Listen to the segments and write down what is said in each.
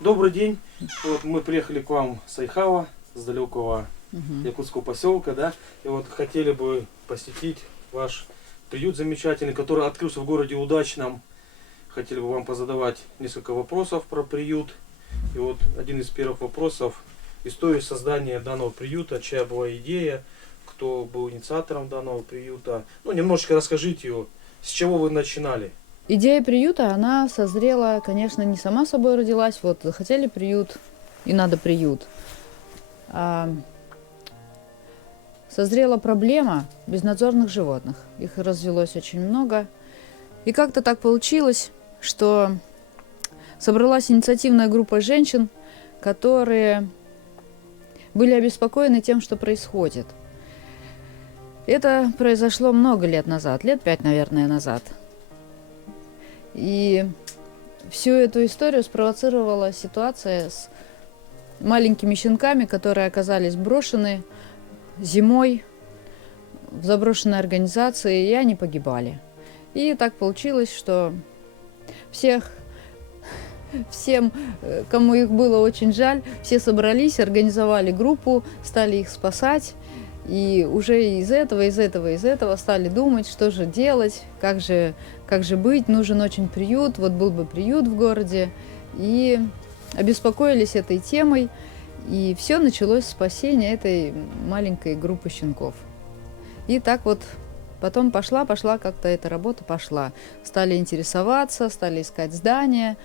Добрый день. Вот мы приехали к вам с Айхава, с далекого якутского поселка, да, и вот хотели бы посетить ваш приют замечательный, который открылся в городе Удачном. Хотели бы вам позадавать несколько вопросов про приют. И вот один из первых вопросов: история создания данного приюта, чья была идея, кто был инициатором данного приюта. Ну, немножечко расскажите ее, с чего вы начинали. Идея приюта, она созрела, конечно, не сама собой родилась. Вот захотели приют, и надо приют. А созрела проблема безнадзорных животных. Их развелось очень много. И как-то так получилось, что собралась инициативная группа женщин, которые были обеспокоены тем, что происходит. Это произошло много лет назад, лет 5, наверное, назад. И всю эту историю спровоцировала ситуация с маленькими щенками, которые оказались брошены зимой в заброшенной организации, и они погибали. И так получилось, что всем, кому их было очень жаль, все собрались, организовали группу, стали их спасать. И уже из этого стали думать, что же делать, как же быть, нужен очень приют, вот был бы приют в городе. И обеспокоились этой темой, и все началось с спасения этой маленькой группы щенков. И так вот потом пошла как-то эта работа пошла. Стали интересоваться, стали искать здания,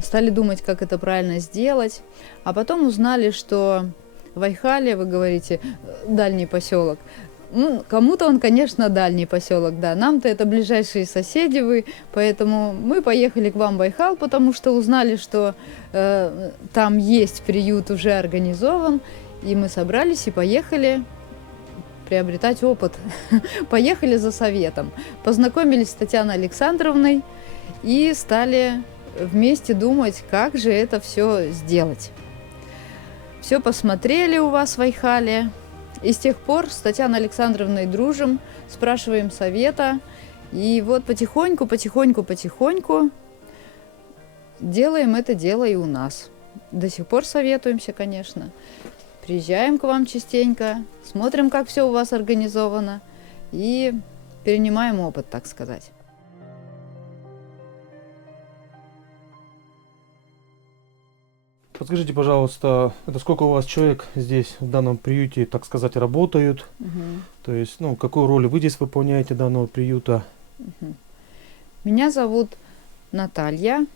стали думать, как это правильно сделать. А потом узнали, что в Айхале, вы говорите, дальний поселок. Ну, кому-то он, конечно, дальний поселок, да. Нам-то это ближайшие соседи вы, поэтому мы поехали к вам в Айхал, потому что узнали, что там есть приют уже организован, и мы собрались и поехали приобретать опыт. Поехали за советом, познакомились с Татьяной Александровной и стали вместе думать, как же это все сделать. Все посмотрели у вас в Айхале. И с тех пор с Татьяной Александровной дружим, спрашиваем совета. И вот потихоньку делаем это дело и у нас. До сих пор советуемся, конечно. Приезжаем к вам частенько, смотрим, как все у вас организовано. И перенимаем опыт, так сказать. Подскажите, пожалуйста, это сколько у вас человек здесь, в данном приюте, так сказать, работают? То есть, ну, какую роль вы здесь выполняете данного приюта? Меня зовут Наталья.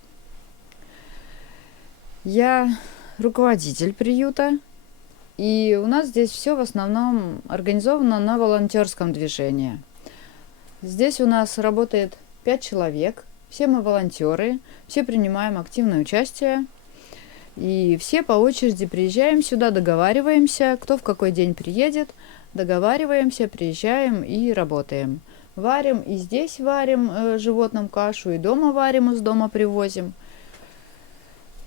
Я руководитель приюта. И у нас здесь все в основном организовано на волонтерском движении. Здесь у нас работает 5 человек. Все мы волонтеры, все принимаем активное участие. И все по очереди приезжаем сюда, договариваемся, кто в какой день приедет, договариваемся, приезжаем и работаем. Варим и здесь варим животным кашу, и дома варим, из дома привозим.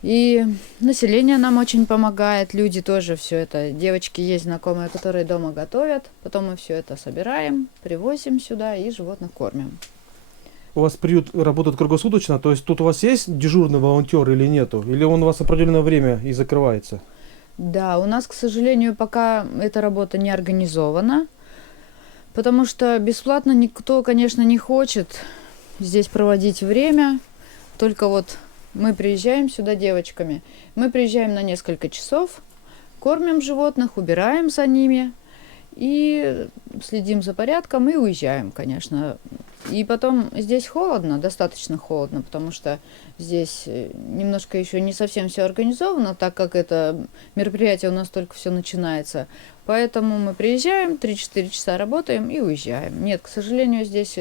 И население нам очень помогает, люди тоже все это. Девочки есть знакомые, которые дома готовят, потом мы все это собираем, привозим сюда и животных кормим. У вас приют работает круглосуточно, то есть тут у вас есть дежурный волонтер или нету? Или он у вас определенное время и закрывается? Да, у нас, к сожалению, пока эта работа не организована, потому что бесплатно никто, конечно, не хочет здесь проводить время. Только вот мы приезжаем сюда девочками. Мы приезжаем на несколько часов, кормим животных, убираем за ними и следим за порядком и уезжаем, конечно. И потом здесь холодно, достаточно холодно, потому что здесь немножко еще не совсем все организовано, так как это мероприятие у нас только все начинается. Поэтому мы приезжаем, 3-4 часа работаем и уезжаем. Нет, к сожалению, здесь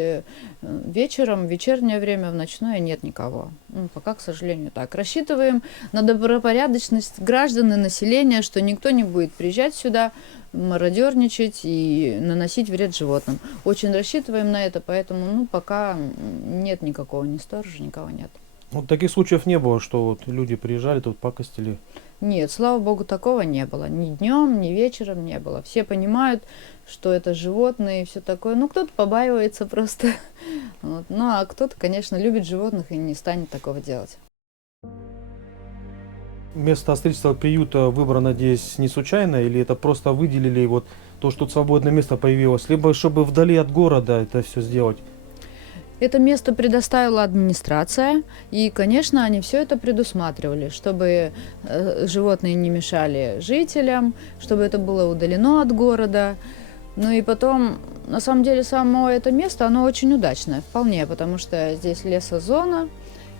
вечером, в вечернее время, в ночное нет никого. Ну, пока, к сожалению, так. Рассчитываем на добропорядочность граждан и населения, что никто не будет приезжать сюда, мародерничать и наносить вред животным. Очень рассчитываем на это, поэтому пока нет никакого ни сторожа, никого нет. Вот таких случаев не было, что вот люди приезжали, тут пакостили. Нет, слава богу, такого не было. Ни днем, ни вечером не было. Все понимают, что это животные и все такое. Ну, кто-то побаивается просто. Вот. Ну, а кто-то, конечно, любит животных и не станет такого делать. Место строительства приюта выбрано здесь не случайно, или это просто выделили вот то, что тут свободное место появилось, либо чтобы вдали от города это все сделать? Это место предоставила администрация, и, конечно, они все это предусматривали, чтобы животные не мешали жителям, чтобы это было удалено от города. Ну и потом, на самом деле, само это место, оно очень удачное, вполне, потому что здесь лесозона,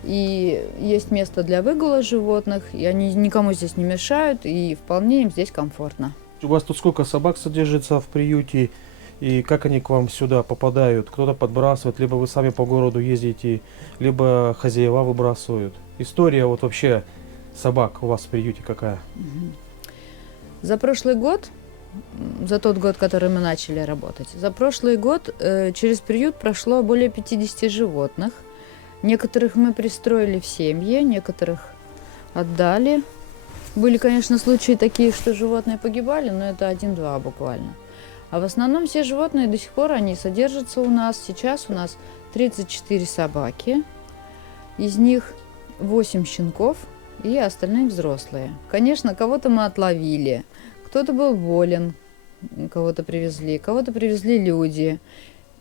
и есть место для выгула животных, и они никому здесь не мешают, и вполне им здесь комфортно. У вас тут сколько собак содержится в приюте, и как они к вам сюда попадают? Кто-то подбрасывает, либо вы сами по городу ездите, либо хозяева выбрасывают. История вот вообще собак у вас в приюте какая? За прошлый год, за тот год, который мы начали работать, за прошлый год через приют прошло более 50 животных. Некоторых мы пристроили в семьи, некоторых отдали. Были, конечно, случаи такие, что животные погибали, но это 1-2 буквально. А в основном все животные до сих пор, они содержатся у нас. Сейчас у нас 34 собаки, из них 8 щенков и остальные взрослые. Конечно, кого-то мы отловили, кто-то был болен, кого-то привезли люди.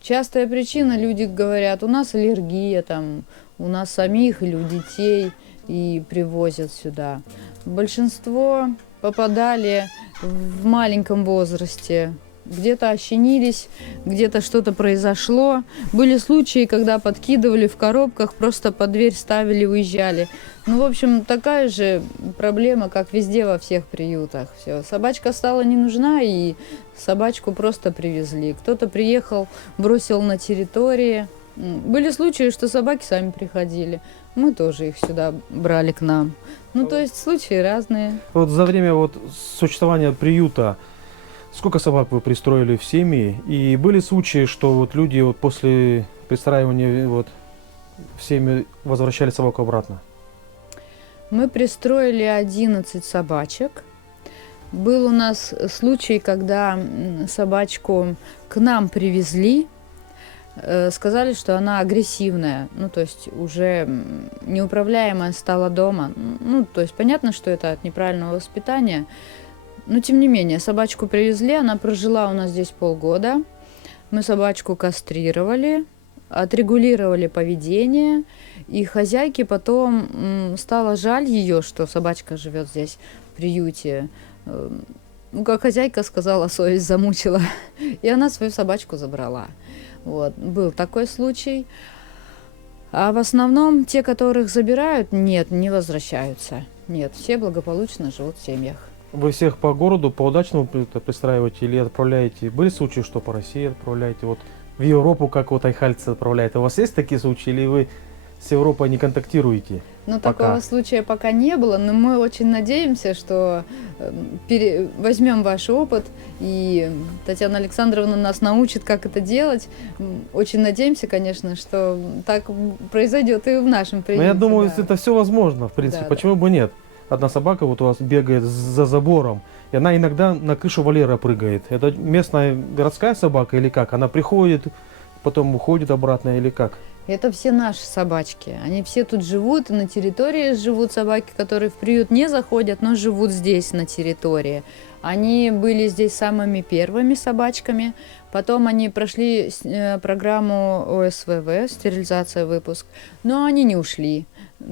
Частая причина, люди говорят, у нас аллергия, там, у нас самих или у детей, и привозят сюда. Большинство попадали в маленьком возрасте, где-то ощенились, где-то что-то произошло. Были случаи, когда подкидывали в коробках, просто под дверь ставили, уезжали. Ну, в общем, такая же проблема, как везде во всех приютах. Все, собачка стала не нужна, и собачку просто привезли. Кто-то приехал, бросил на территории. Были случаи, что собаки сами приходили. Мы тоже их сюда брали к нам. Ну, то есть случаи разные. Вот за время вот существования приюта сколько собак вы пристроили в семьи? И были случаи, что вот люди вот после пристраивания вот в семьи возвращали собаку обратно? Мы пристроили 11 собачек. Был у нас случай, когда собачку к нам привезли, сказали, что она агрессивная, ну, то есть уже неуправляемая стала дома. Ну, то есть понятно, что это от неправильного воспитания, но тем не менее, собачку привезли, она прожила у нас здесь полгода. Мы собачку кастрировали, отрегулировали поведение, и хозяйке потом стало жаль ее, что собачка живет здесь в приюте. Ну, как хозяйка сказала, совесть замучила, и она свою собачку забрала. Вот, был такой случай. А в основном те, которых забирают, нет, не возвращаются. Нет, все благополучно живут в семьях. Вы всех по городу по удачному пристраиваете или отправляете? Были случаи, что по России отправляете? Вот в Европу, как вот айхальцы отправляют. У вас есть такие случаи, или вы с Европой не контактируете? Ну, такого случая пока не было, но мы очень надеемся, что возьмем ваш опыт, и Татьяна Александровна нас научит, как это делать. Очень надеемся, конечно, что так произойдет и в нашем приюте. Но я думаю, да. это все возможно, в принципе. Да, почему бы нет? Одна собака вот у вас бегает за забором, и она иногда на крышу вольера прыгает. Это местная городская собака или как? Она приходит, потом уходит обратно или как? Это все наши собачки. Они все тут живут, и на территории живут собаки, которые в приют не заходят, но живут здесь, на территории. Они были здесь самыми первыми собачками. Потом они прошли программу ОСВВ, стерилизация, выпуск, но они не ушли.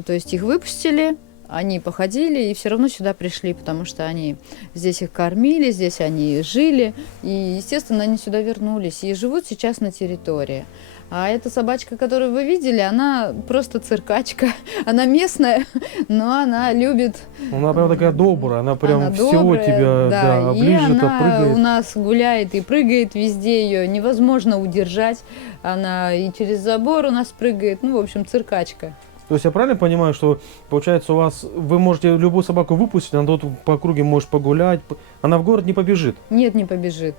То есть их выпустили, они походили и все равно сюда пришли, потому что они здесь их кормили, здесь они жили, и, естественно, они сюда вернулись и живут сейчас на территории. А эта собачка, которую вы видели, она просто циркачка. Она местная, но она любит... Она прям такая добрая, она прям она всего добрая, тебя да, и оближет, она прыгает. у нас гуляет и прыгает везде, ее невозможно удержать. Она и через забор у нас прыгает, ну, в общем, циркачка. То есть я правильно понимаю, что получается у вас, вы можете любую собаку выпустить, она тут по округе может погулять, она в город не побежит? Нет, не побежит.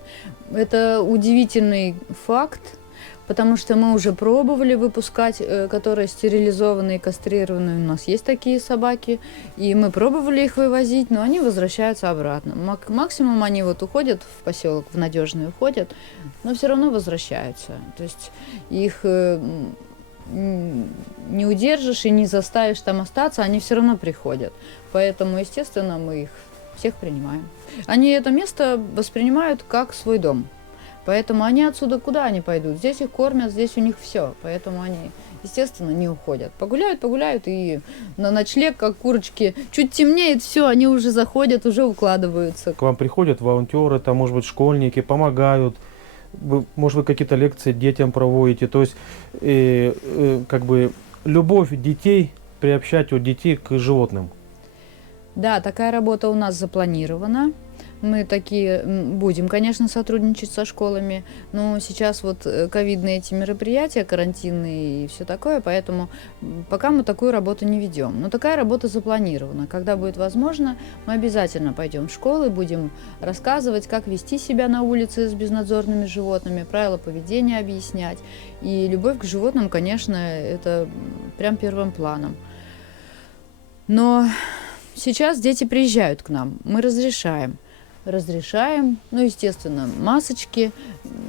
Это удивительный факт, потому что мы уже пробовали выпускать, которые стерилизованные, кастрированные. У нас есть такие собаки, и мы пробовали их вывозить, но они возвращаются обратно. Максимум они вот уходят в поселок, в надежный уходят, но все равно возвращаются. То есть их не удержишь и не заставишь там остаться, они все равно приходят. Поэтому, естественно, мы их всех принимаем. Они это место воспринимают как свой дом. Поэтому они отсюда куда они пойдут? Здесь их кормят, здесь у них все. Поэтому они, естественно, не уходят. Погуляют и на ночлег, как курочки. Чуть темнеет, все, они уже заходят, уже укладываются. К вам приходят волонтеры, там, может быть, школьники, помогают. Вы, может, вы какие-то лекции детям проводите. То есть, как бы, любовь детей, приобщать от детей к животным. Да, такая работа у нас запланирована. Мы такие будем, конечно, сотрудничать со школами, но сейчас вот ковидные эти мероприятия, карантинные и все такое, поэтому пока мы такую работу не ведем. Но такая работа запланирована. Когда будет возможно, мы обязательно пойдем в школы, будем рассказывать, как вести себя на улице с безнадзорными животными, правила поведения объяснять. И любовь к животным, конечно, это прям первым планом. Но сейчас дети приезжают к нам, мы разрешаем, ну, естественно, масочки,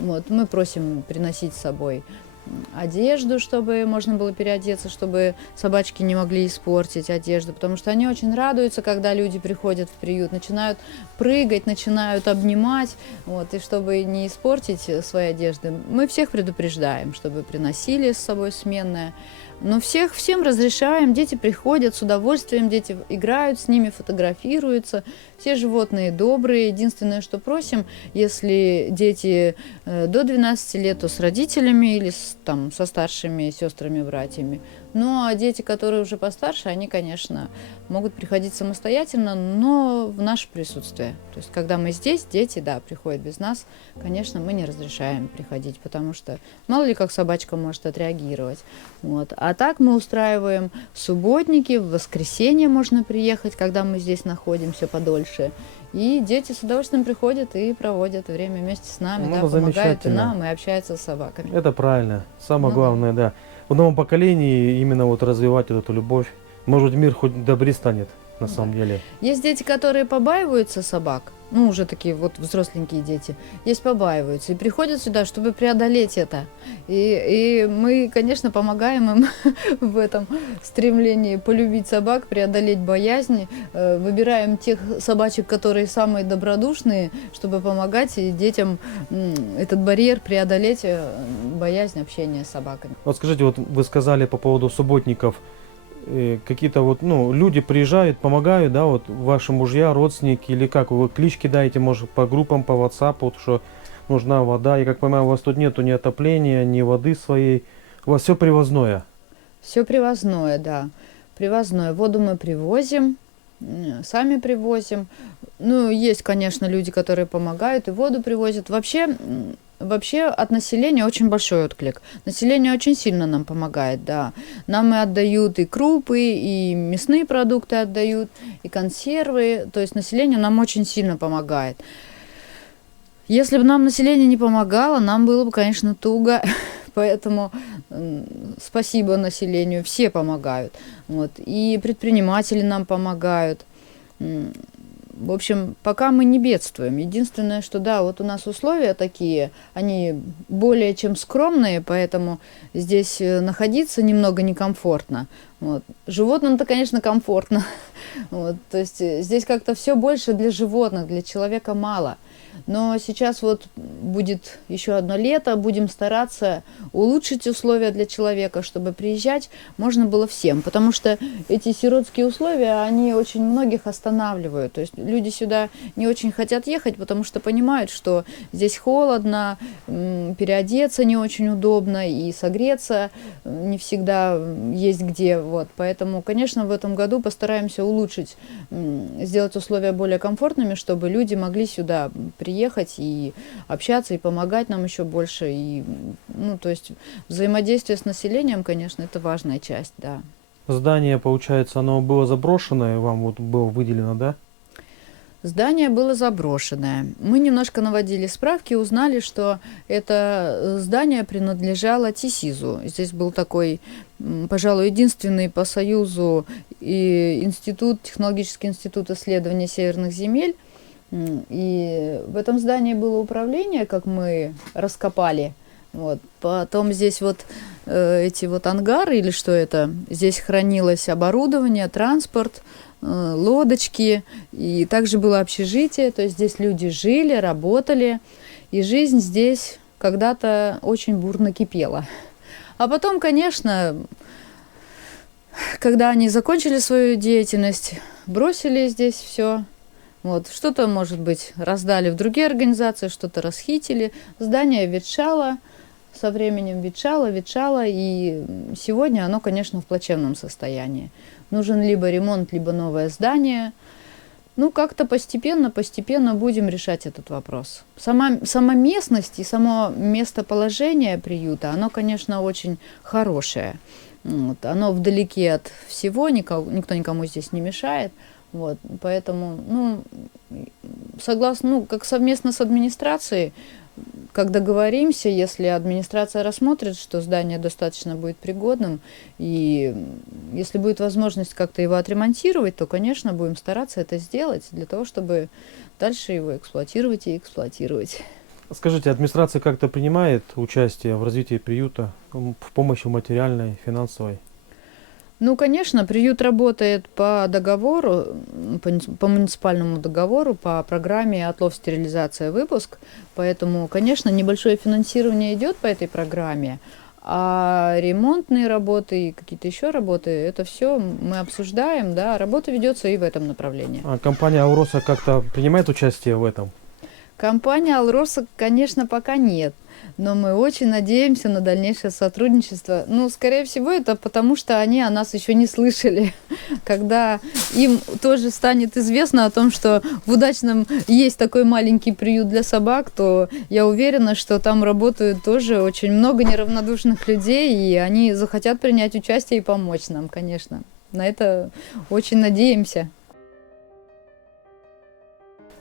вот, мы просим приносить с собой одежду, чтобы можно было переодеться, чтобы собачки не могли испортить одежду, потому что они очень радуются, когда люди приходят в приют, начинают прыгать, начинают обнимать, вот, и чтобы не испортить свои одежды, мы всех предупреждаем, чтобы приносили с собой сменное. Но всем разрешаем, дети приходят с удовольствием, дети играют с ними, фотографируются. Все животные добрые. Единственное, что просим, если дети до 12 лет, то с родителями или со старшими сестрами, братьями. Ну, а дети, которые уже постарше, они, конечно, могут приходить самостоятельно, но в наше присутствие. То есть, когда мы здесь, дети, да, приходят без нас, конечно, мы не разрешаем приходить, потому что мало ли как собачка может отреагировать. Вот. А так мы устраиваем субботники, в воскресенье можно приехать, когда мы здесь находимся подольше. И дети с удовольствием приходят и проводят время вместе с нами, Ну, да, помогают и замечательно. нам, и общаются с собаками. Это правильно. Самое Ну, главное, да. В новом поколении именно вот развивать эту любовь. Может, мир хоть добрее станет, на самом деле. Есть дети, которые побаиваются собак, ну, уже такие вот взросленькие дети, есть побаиваются и приходят сюда, чтобы преодолеть это. И мы, конечно, помогаем им в этом стремлении полюбить собак, преодолеть боязнь, выбираем тех собачек, которые самые добродушные, чтобы помогать и детям этот барьер преодолеть, боязнь общения с собаками. Вот скажите, вот вы сказали по поводу субботников, какие-то вот, ну, люди приезжают, помогают, да, вот ваши мужья, родственники, или как, вы клич кидаете, может, по группам, по WhatsApp, вот, что нужна вода, я как понимаю, у вас тут нету ни отопления, ни воды своей, у вас все привозное. Все привозное, да, привозное. Воду мы привозим, сами привозим. Ну, есть, конечно, люди, которые помогают и воду привозят. Вообще от населения очень большой отклик. Население очень сильно нам помогает, да. Нам и отдают и крупы, и мясные продукты отдают, и консервы. То есть население нам очень сильно помогает. Если бы нам население не помогало, нам было бы, конечно, туго. Поэтому спасибо населению, все помогают. Вот. И предприниматели нам помогают. В общем, пока мы не бедствуем. Единственное, что да, вот у нас условия такие, они более чем скромные, поэтому здесь находиться немного некомфортно. Вот. Животным-то, конечно, комфортно. Вот. То есть здесь как-то все больше для животных, для человека мало. Но сейчас вот будет еще одно лето, будем стараться улучшить условия для человека, чтобы приезжать можно было всем, потому что эти сиротские условия, они очень многих останавливают. То есть люди сюда не очень хотят ехать, потому что понимают, что здесь холодно, переодеться не очень удобно и согреться не всегда есть где. Вот. Поэтому, конечно, в этом году постараемся улучшить, сделать условия более комфортными, чтобы люди могли сюда приехать и общаться, и помогать нам еще больше. И, ну, то есть взаимодействие с населением, конечно, это важная часть, да. Здание, получается, оно было заброшенное, вам вот было выделено, да? Здание было заброшенное. Мы немножко наводили справки, узнали, что это здание принадлежало ТИСИЗу. Здесь был такой, пожалуй, единственный по Союзу и институт, технологический институт исследования северных земель. И в этом здании было управление, как мы раскопали. Вот. Потом здесь вот эти вот ангары или что это. Здесь хранилось оборудование, транспорт, лодочки, и также было общежитие, то есть здесь люди жили, работали, и жизнь здесь когда-то очень бурно кипела. А потом, конечно, когда они закончили свою деятельность, бросили здесь все. Вот, что-то, может быть, раздали в другие организации, что-то расхитили. Здание ветшало, со временем ветшало, и сегодня оно, конечно, в плачевном состоянии. Нужен либо ремонт, либо новое здание. Ну, как-то постепенно будем решать этот вопрос. Сама местность и само местоположение приюта, оно, конечно, очень хорошее. Вот, оно вдалеке от всего, никто никому здесь не мешает. Вот, поэтому, ну, согласно, ну, как совместно с администрацией, как договоримся, если администрация рассмотрит, что здание достаточно будет пригодным, и если будет возможность как-то его отремонтировать, то, конечно, будем стараться это сделать для того, чтобы дальше его эксплуатировать и эксплуатировать. Скажите, администрация как-то принимает участие в развитии приюта, в помощи материальной, финансовой? Ну, конечно, приют работает по договору, по муниципальному договору, по программе «Отлов, стерилизация, выпуск». Поэтому, конечно, небольшое финансирование идет по этой программе, а ремонтные работы и какие-то еще работы, это все мы обсуждаем, да, работа ведется и в этом направлении. А компания «Алроса» как-то принимает участие в этом? Компания «Алроса», конечно, пока нет. Но мы очень надеемся на дальнейшее сотрудничество. Ну, скорее всего, это потому, что они о нас еще не слышали. Когда им тоже станет известно о том, что в Удачном есть такой маленький приют для собак, то я уверена, что там работают тоже очень много неравнодушных людей, и они захотят принять участие и помочь нам, конечно. На это очень надеемся.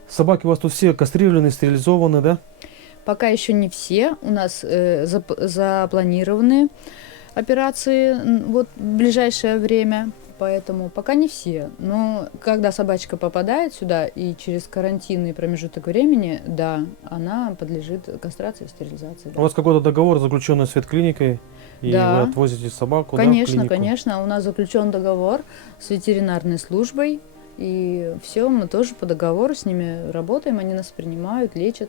Собаки у вас тут все кастрированы, стерилизованы, да? Пока еще не все. У нас запланированы операции вот, в ближайшее время, поэтому пока не все. Но когда собачка попадает сюда и через карантинный промежуток времени, да, она подлежит кастрации и стерилизации. Да. У вас какой-то договор заключенный с ветклиникой, и да. вы отвозите собаку, конечно, да, в клинику? Конечно. У нас заключен договор с ветеринарной службой, и все, мы тоже по договору с ними работаем, они нас принимают, лечат.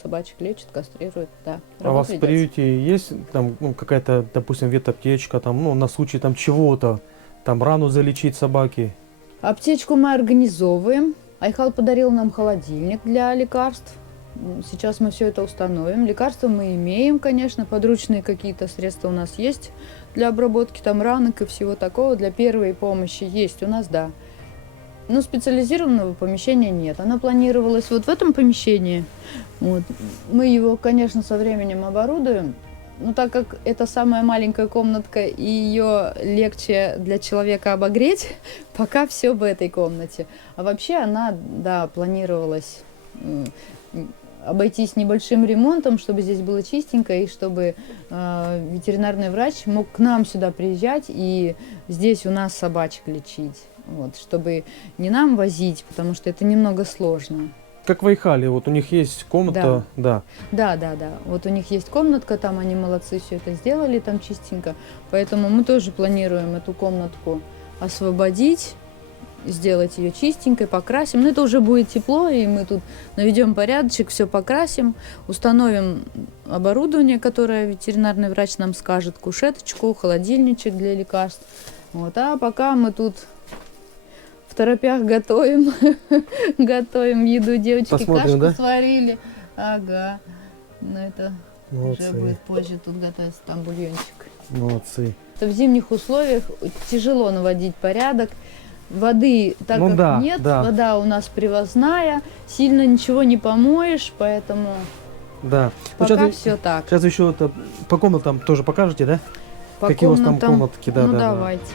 Собачек лечат, кастрируют, да. А у вас в приюте есть там какая-то, допустим, ветаптечка, там, ну, на случай там чего-то, там рану залечить собаке? Аптечку мы организовываем. Айхал подарил нам холодильник для лекарств. Сейчас мы все это установим. Лекарства мы имеем, конечно, подручные какие-то средства у нас есть для обработки там ранок и всего такого. Для первой помощи есть у нас, да. Но специализированного помещения нет. Оно планировалось вот в этом помещении. Вот. Мы его, конечно, со временем оборудуем. Но так как это самая маленькая комнатка и ее легче для человека обогреть, пока все в этой комнате. А вообще она, да, планировалась обойтись небольшим ремонтом, чтобы здесь было чистенько, и чтобы ветеринарный врач мог к нам сюда приезжать и здесь у нас собачек лечить. Вот, чтобы не нам возить, потому что это немного сложно. Как в Айхале, вот у них есть комната, да. Да. Вот у них есть комнатка, там они молодцы, все это сделали, там чистенько. Поэтому мы тоже планируем эту комнатку освободить, сделать ее чистенькой, покрасим. Но это уже будет тепло, и мы тут наведем порядочек, все покрасим, установим оборудование, которое ветеринарный врач нам скажет, кушеточку, холодильничек для лекарств. Вот, а пока мы тут в торопях готовим, готовим еду, девочки. Посмотрим, кашку да? сварили. Ага. Но это Молодцы. уже будет позже тут готовится, там бульончик. Молодцы. В зимних условиях тяжело наводить порядок. Воды так как нет, вода у нас привозная, сильно ничего не помоешь, поэтому пока все так. Сейчас еще по комнатам тоже покажете, да? По какие комнатам, у вас там комнатки, да, давайте.